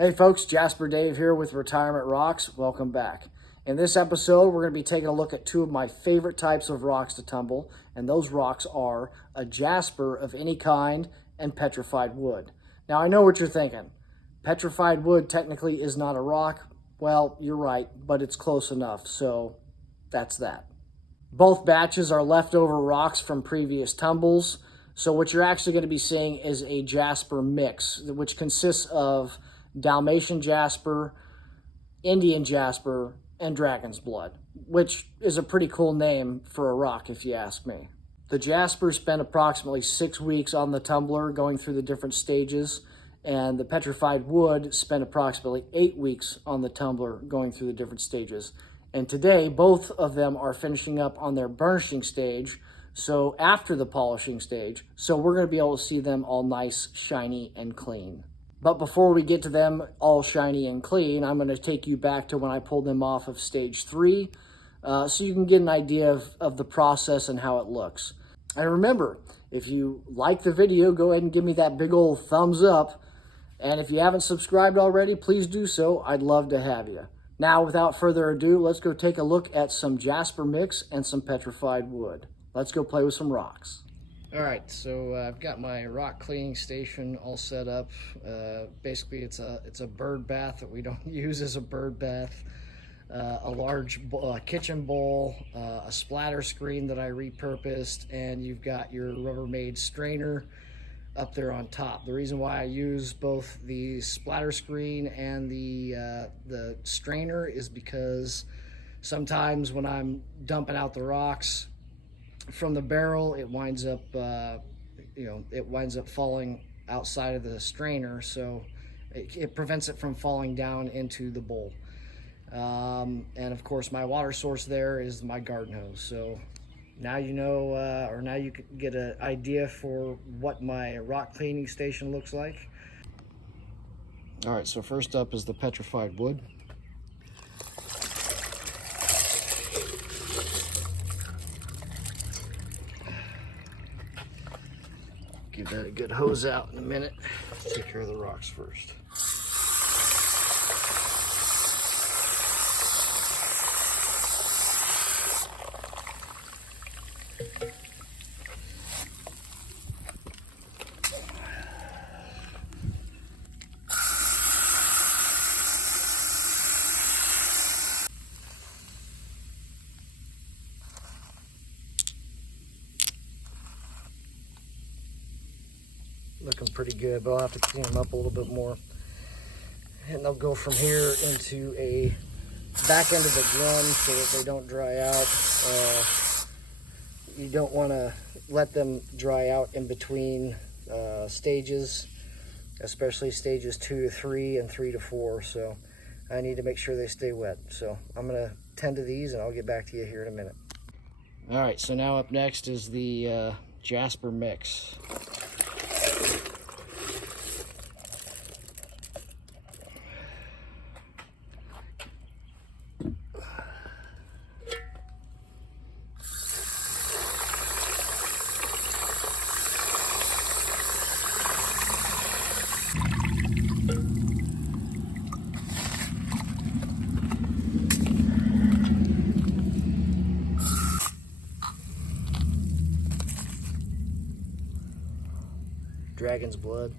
Hey folks, Jasper Dave here with Retirement Rocks. Welcome back. In this episode, we're going to be taking a look at two of my favorite types of rocks to tumble, and those rocks are a jasper of any kind and petrified wood. Now, I know what you're thinking. Petrified wood technically is not a rock. Well, you're right, but it's close enough, so that's that. Both batches are leftover rocks from previous tumbles, so what you're actually going to be seeing is a jasper mix, which consists of Dalmatian jasper, Indian jasper, and dragon's blood, which is a pretty cool name for a rock if you ask me. The jasper spent approximately 6 weeks on the tumbler going through the different stages, and the petrified wood spent approximately 8 weeks on the tumbler going through the different stages. And today, both of them are finishing up on their burnishing stage, so after the polishing stage, so we're going to be able to see them all nice, shiny, and clean. But before we get to them all shiny and clean, I'm going to take you back to when I pulled them off of stage 3, so you can get an idea of the process and how it looks. And remember, if you like the video, go ahead and give me that big old thumbs up. And if you haven't subscribed already, please do so. I'd love to have you. Now, without further ado, let's go take a look at some jasper mix and some petrified wood. Let's go play with some rocks. All right, so I've got my rock cleaning station all set up. Basically, it's a bird bath that we don't use as a bird bath. A large kitchen bowl, a splatter screen that I repurposed, and you've got your Rubbermaid strainer up there on top. The reason why I use both the splatter screen and the strainer is because sometimes when I'm dumping out the rocks from the barrel, it winds up falling outside of the strainer, so it prevents it from falling down into the bowl. And of course, my water source there is my garden hose. So now you know, or now you can get an idea for what my rock cleaning station looks like. All right, so first up is the petrified wood. Give that a good hose out in a minute. Let's take care of the rocks first. Looking pretty good, but I'll have to clean them up a little bit more. And they'll go from here into a back end of the drum so that they don't dry out. You don't want to let them dry out in between stages, especially stages 2 to 3 and 3 to 4. So I need to make sure they stay wet. So I'm going to tend to these and I'll get back to you here in a minute. All right, so now up next is the jasper mix. Dragon's blood,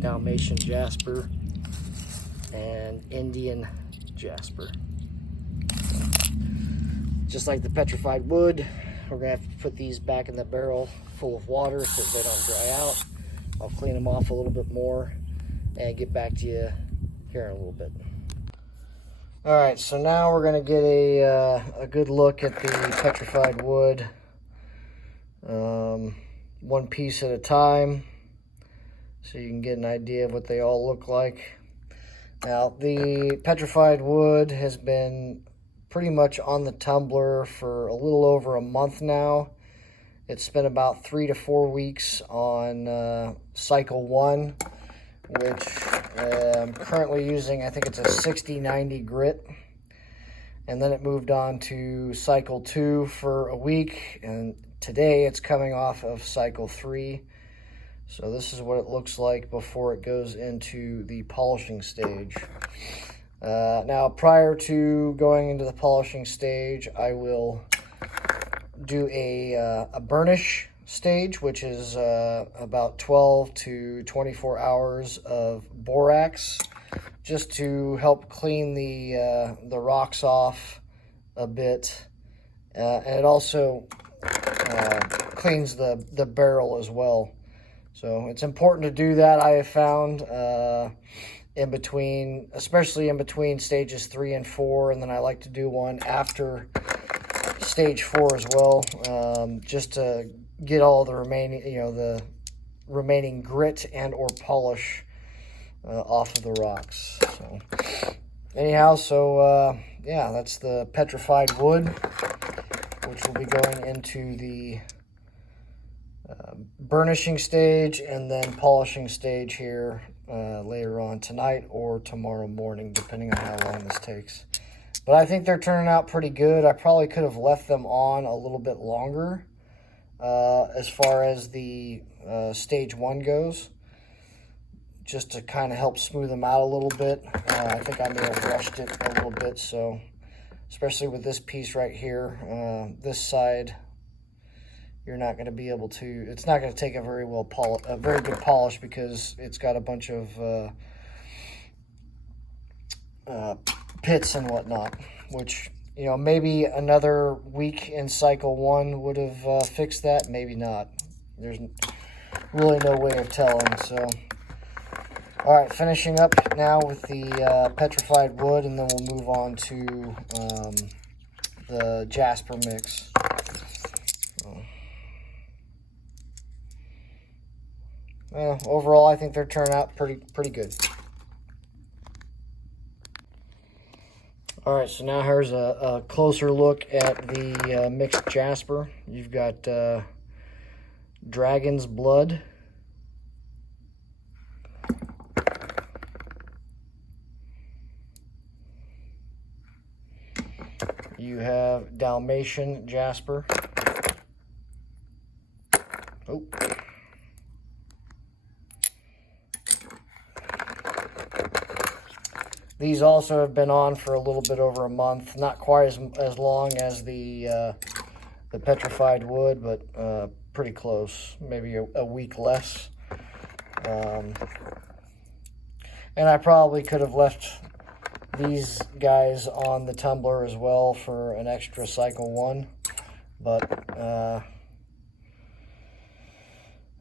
Dalmatian jasper, and Indian jasper. Just like the petrified wood, we're gonna have to put these back in the barrel full of water so they don't dry out. I'll clean them off a little bit more and get back to you here in a little bit. All right, so now we're gonna get a good look at the petrified wood. One piece at a time, so you can get an idea of what they all look like. Now, the petrified wood has been pretty much on the tumbler for a little over a month now. It's been about 3 to 4 weeks on cycle 1, which I'm currently using, I think it's a 60-90 grit. And then it moved on to cycle 2 for a week, and today it's coming off of cycle 3. So this is what it looks like before it goes into the polishing stage. Now, prior to going into the polishing stage, I will do a burnish stage, which is about 12 to 24 hours of borax, just to help clean the rocks off a bit, and it also cleans the barrel as well. So it's important to do that, I have found, in between, especially in between stages 3 and 4, and then I like to do one after stage 4 as well, just to get all the remaining, the remaining grit and or polish off of the rocks. So anyhow, yeah, that's the petrified wood, which will be going into the burnishing stage and then polishing stage here later on tonight or tomorrow morning, depending on how long this takes. But I think they're turning out pretty good. I probably could have left them on a little bit longer as far as the stage 1 goes, just to kind of help smooth them out a little bit. I think I may have rushed it a little bit, so especially with this piece right here, this side, you're not going to be able to, it's not going to take a very good polish, because it's got a bunch of pits and whatnot, which, maybe another week in cycle 1 would have fixed that, maybe not. There's really no way of telling. So all right, finishing up now with the petrified wood, and then we'll move on to the Jasper mix. Overall, I think they're turning out pretty good. All right, so now here's a closer look at the mixed Jasper. You've got Dragon's Blood, you have Dalmatian Jasper. Oh. These also have been on for a little bit over a month. Not quite as long as the petrified wood, but pretty close. Maybe a week less. And I probably could have left these guys on the tumbler as well for an extra cycle 1, but I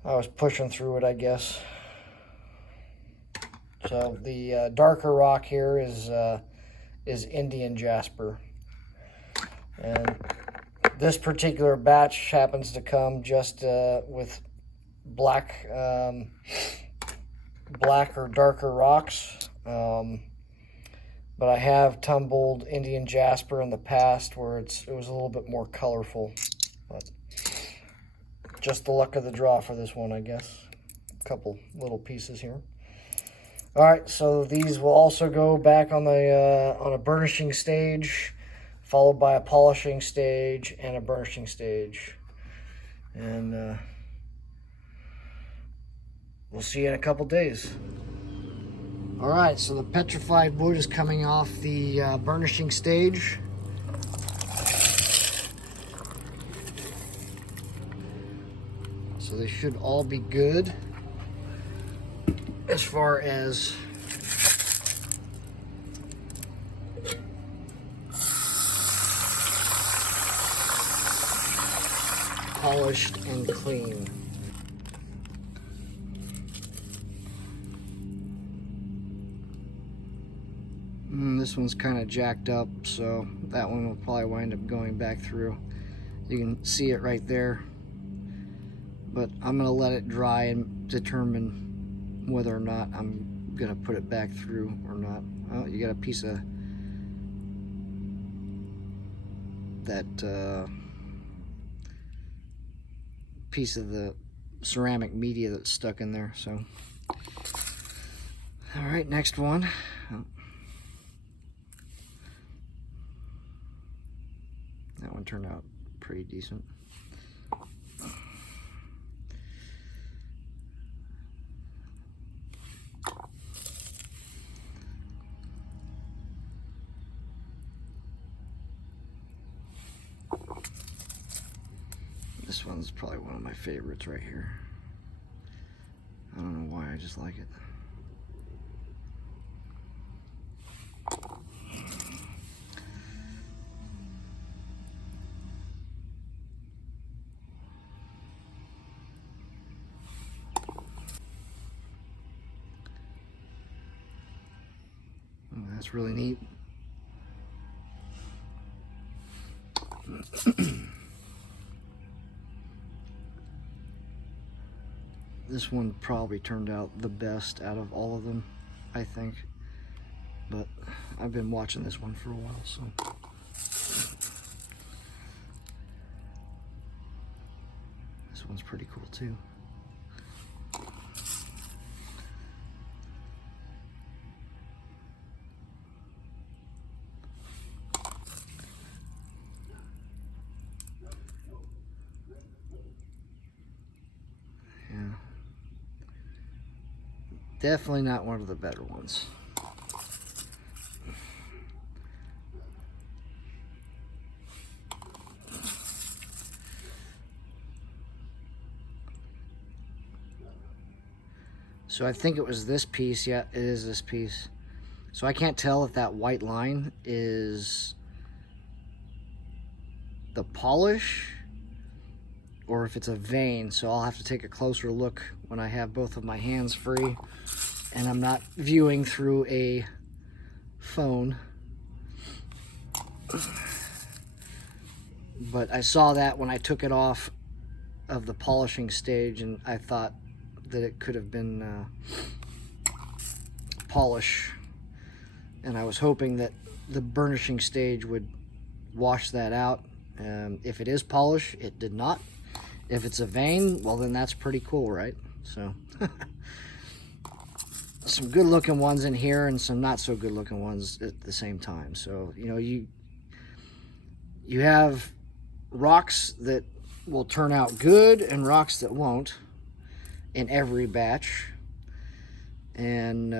was pushing through it, I guess. So the darker rock here is Indian Jasper, and this particular batch happens to come just with black or darker rocks. But I have tumbled Indian Jasper in the past where it was a little bit more colorful. But just the luck of the draw for this one, I guess. A couple little pieces here. All right, so these will also go back on a burnishing stage, followed by a polishing stage and a burnishing stage. And we'll see you in a couple days. All right, so the petrified wood is coming off the burnishing stage. So they should all be good as far as polished and clean. This one's kind of jacked up, so that one will probably wind up going back through. You can see it right there, but I'm gonna let it dry and determine whether or not I'm gonna put it back through or not. Oh, you got a piece of that piece of the ceramic media that's stuck in there. So all right, next one. Oh. That one turned out pretty decent. This one's probably one of my favorites right here. I don't know why, I just like it. Oh, that's really neat. This one probably turned out the best out of all of them, I think. But I've been watching this one for a while, so. This one's pretty cool too. Yeah. Definitely not one of the better ones. So I think it was this piece. Yeah, it is this piece. So I can't tell if that white line is the polish or if it's a vein. So I'll have to take a closer look when I have both of my hands free and I'm not viewing through a phone. But I saw that when I took it off of the polishing stage, and I thought that it could have been polish, and I was hoping that the burnishing stage would wash that out. If it is polish, it did not. If it's a vein, well then that's pretty cool, right? So some good looking ones in here and some not so good looking ones at the same time. So you know, you have rocks that will turn out good and rocks that won't in every batch, and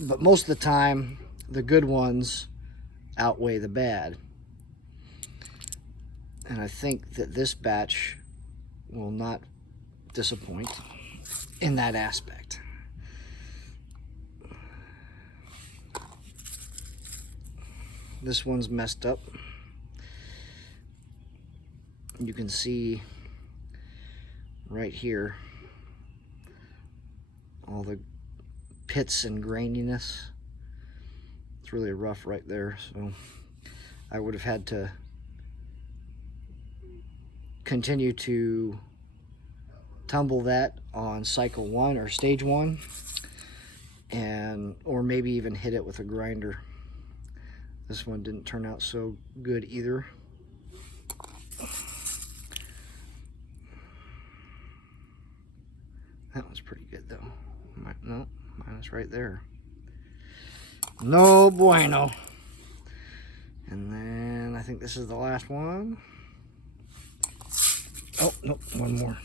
but most of the time the good ones outweigh the bad, and I think that this batch will not disappoint in that aspect. This one's messed up. You can see right here all the pits and graininess. It's really rough right there, so I would have had to continue to tumble that on cycle 1 or stage 1, and or maybe even hit it with a grinder. This one didn't turn out so good either. That one's pretty good though. No, mine is right there. No bueno. And then I think this is the last one. Oh, nope, one more.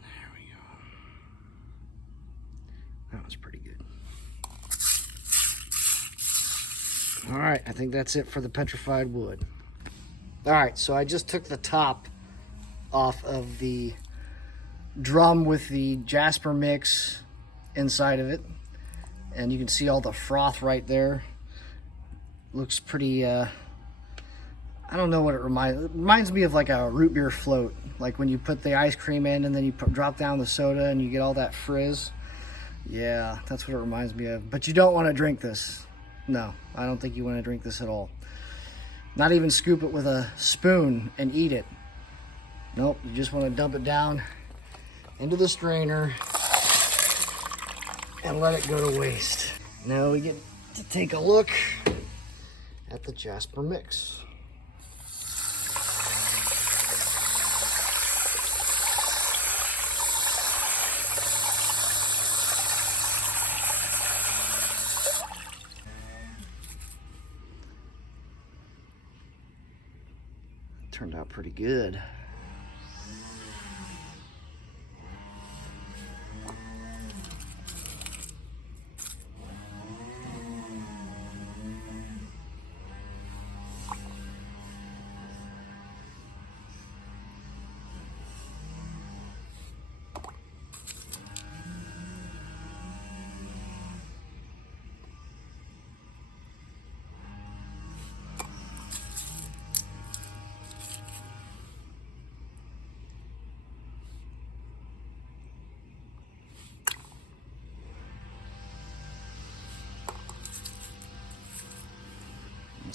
There we go. That was pretty good. All right, I think that's it for the petrified wood. All right, so I just took the top off of the drum with the Jasper mix inside of it, and you can see all the froth right there. Looks pretty, I don't know what it reminds me of, like a root beer float, like when you put the ice cream in and then you drop down the soda and you get all that frizz. Yeah, that's what it reminds me of. But you don't want to drink this. No, I don't think you want to drink this at all. Not even scoop it with a spoon and eat it. Nope, you just want to dump it down into the strainer and let it go to waste. Now we get to take a look at the Jasper mix. Turned out pretty good.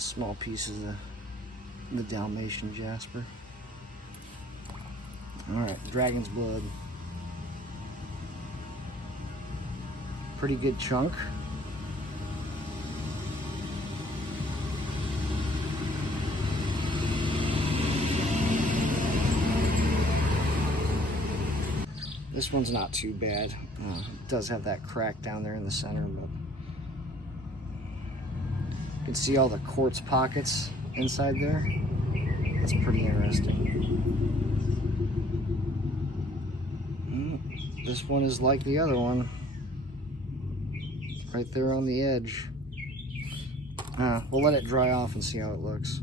small pieces of the Dalmatian Jasper. Alright, Dragon's Blood. Pretty good chunk. This one's not too bad. It does have that crack down there in the center, but you can see all the quartz pockets inside there. That's pretty interesting. This one is like the other one, right there on the edge. We'll let it dry off and see how it looks.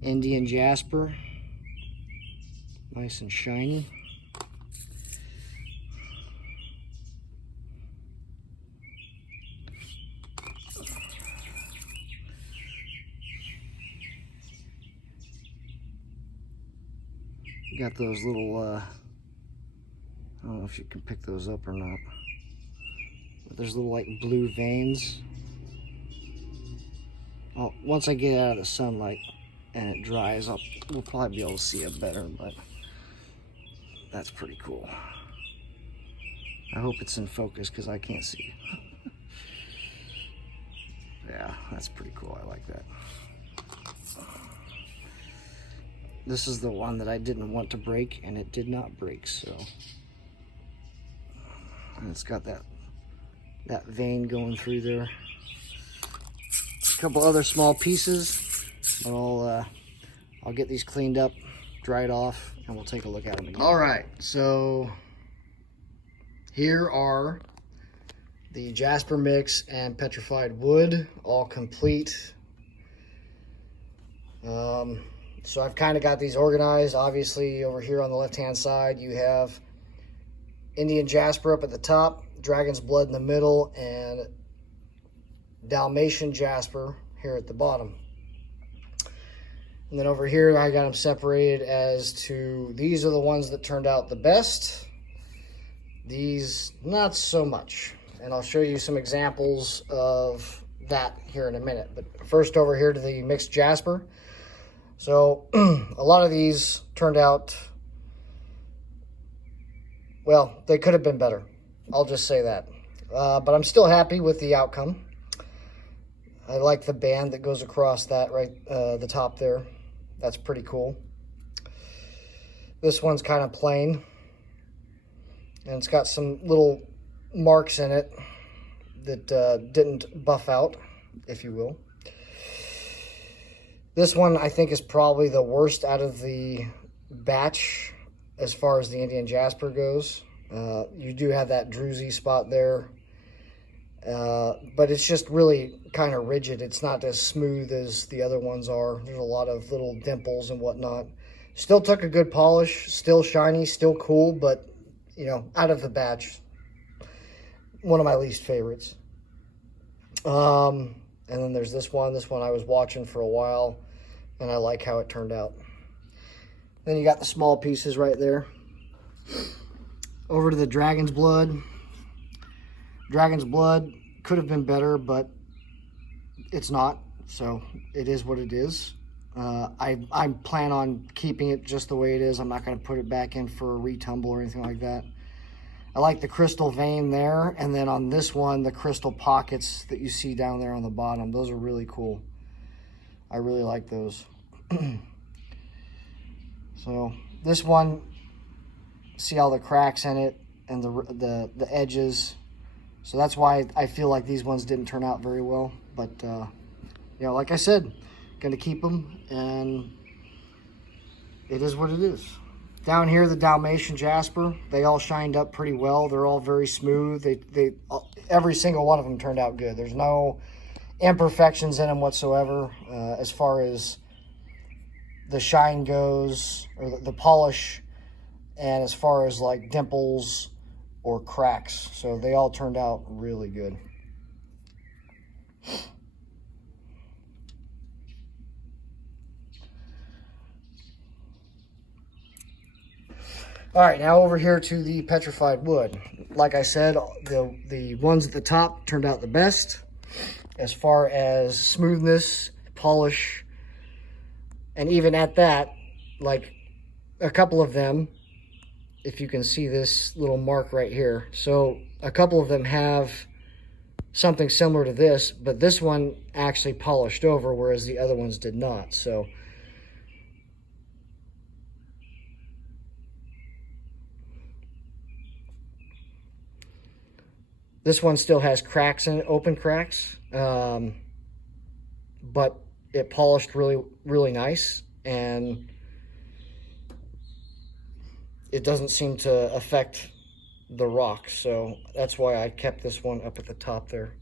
Indian Jasper, nice and shiny. Got those little, I don't know if you can pick those up or not, but there's little like blue veins. Oh, once I get out of the sunlight and it dries, we'll probably be able to see it better, but that's pretty cool. I hope it's in focus because I can't see. Yeah, that's pretty cool. I like that. This is the one that I didn't want to break, and it did not break, so. And it's got that vein going through there. A couple other small pieces. I'll get these cleaned up, dried off, and we'll take a look at them again. All right, so here are the Jasper mix and Petrified wood, all complete. So I've kind of got these organized. Obviously, over here on the left-hand side, you have Indian Jasper up at the top, Dragon's Blood in the middle, and Dalmatian Jasper here at the bottom. And then over here, I got them separated as to these are the ones that turned out the best. These, not so much. And I'll show you some examples of that here in a minute. But first, over here to the mixed Jasper. So a lot of these turned out, well, they could have been better. I'll just say that. But I'm still happy with the outcome. I like the band that goes across that right, the top there. That's pretty cool. This one's kind of plain. And it's got some little marks in it that didn't buff out, if you will. This one, I think, is probably the worst out of the batch as far as the Indian Jasper goes. You do have that druzy spot there, but it's just really kind of rigid. It's not as smooth as the other ones are. There's a lot of little dimples and whatnot. Still took a good polish, still shiny, still cool, but, you know, out of the batch, one of my least favorites. And then there's this one. This one I was watching for a while, and I like how it turned out. Then you got the small pieces right there. Over to the Dragon's Blood. Dragon's Blood could have been better, but it's not, so it is what it is. I plan on keeping it just the way it is. I'm not going to put it back in for a retumble or anything like that. I like the crystal vein there, and then on this one, the crystal pockets that you see down there on the bottom. Those are really cool. I really like those. So this one, see all the cracks in it and the edges. So that's why I feel like these ones didn't turn out very well. But you know, like I said, gonna keep them, and it is what it is. Down here, the Dalmatian Jasper, they all shined up pretty well. They're all very smooth. Every single one of them turned out good. There's no imperfections in them whatsoever as far as the shine goes, or the polish, and as far as like dimples or cracks. So they all turned out really good. All right, now over here to the Petrified wood. Like I said, the ones at the top turned out the best. As far as smoothness polish. And even at that, like a couple of them, if you can see this little mark right here. So a couple of them have something similar to this, but this one actually polished over, whereas the other ones did not. So this one still has cracks in it, open cracks, but it polished really, really nice, and it doesn't seem to affect the rock. So that's why I kept this one up at the top there.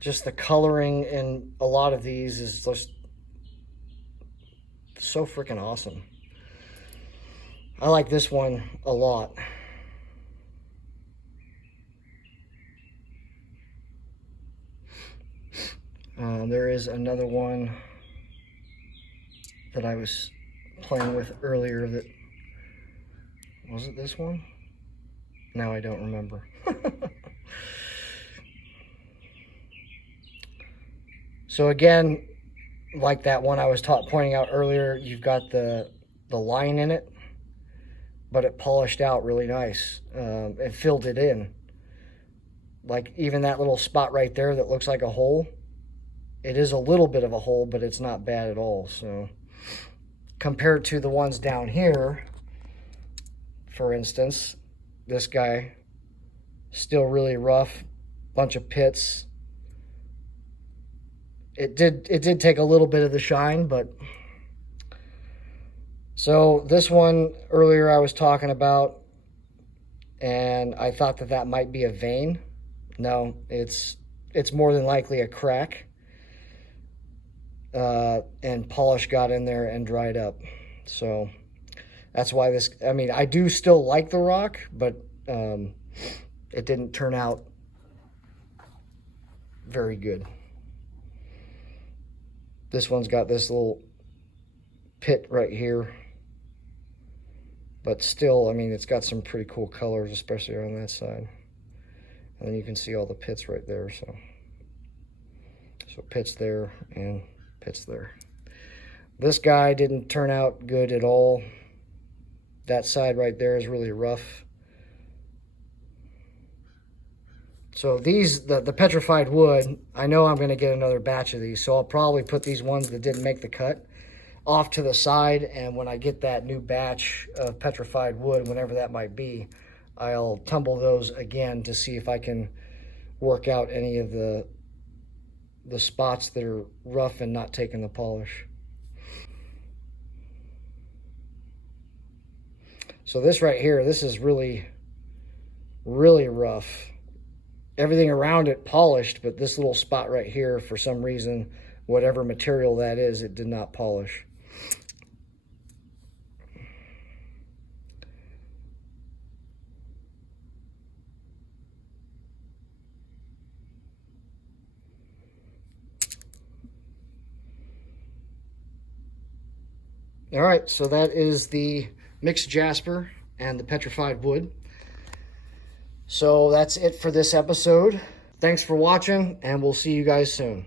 Just the coloring in a lot of these is just so freaking awesome. I like this one a lot. There is another one that I was playing with earlier that, was it this one? Now I don't remember. So again, like that one I was pointing out earlier, you've got the line in it, but it polished out really nice. It filled it in. Like even that little spot right there that looks like a hole, it is a little bit of a hole, but it's not bad at all. So compared to the ones down here, for instance, this guy, still really rough, bunch of pits. It did take a little bit of the shine, but so this one earlier I was talking about, and I thought that might be a vein. No, it's more than likely a crack. And polish got in there and dried up. So that's why this, I mean, I do still like the rock, but it didn't turn out very good. This one's got this little pit right here, but still, I mean, it's got some pretty cool colors, especially on that side. And then you can see all the pits right there. So pits there and pits there. This guy didn't turn out good at all. That side right there is really rough. So these, the petrified wood, I know I'm going to get another batch of these, so I'll probably put these ones that didn't make the cut off to the side, and when I get that new batch of petrified wood, whenever that might be, I'll tumble those again to see if I can work out any of the spots that are rough and not taking the polish. So this right here, this is really, really rough. Everything around it polished, but this little spot right here, for some reason, whatever material that is, it did not polish. All right, so that is the mixed Jasper and the petrified wood. So that's it for this episode. Thanks for watching, and we'll see you guys soon.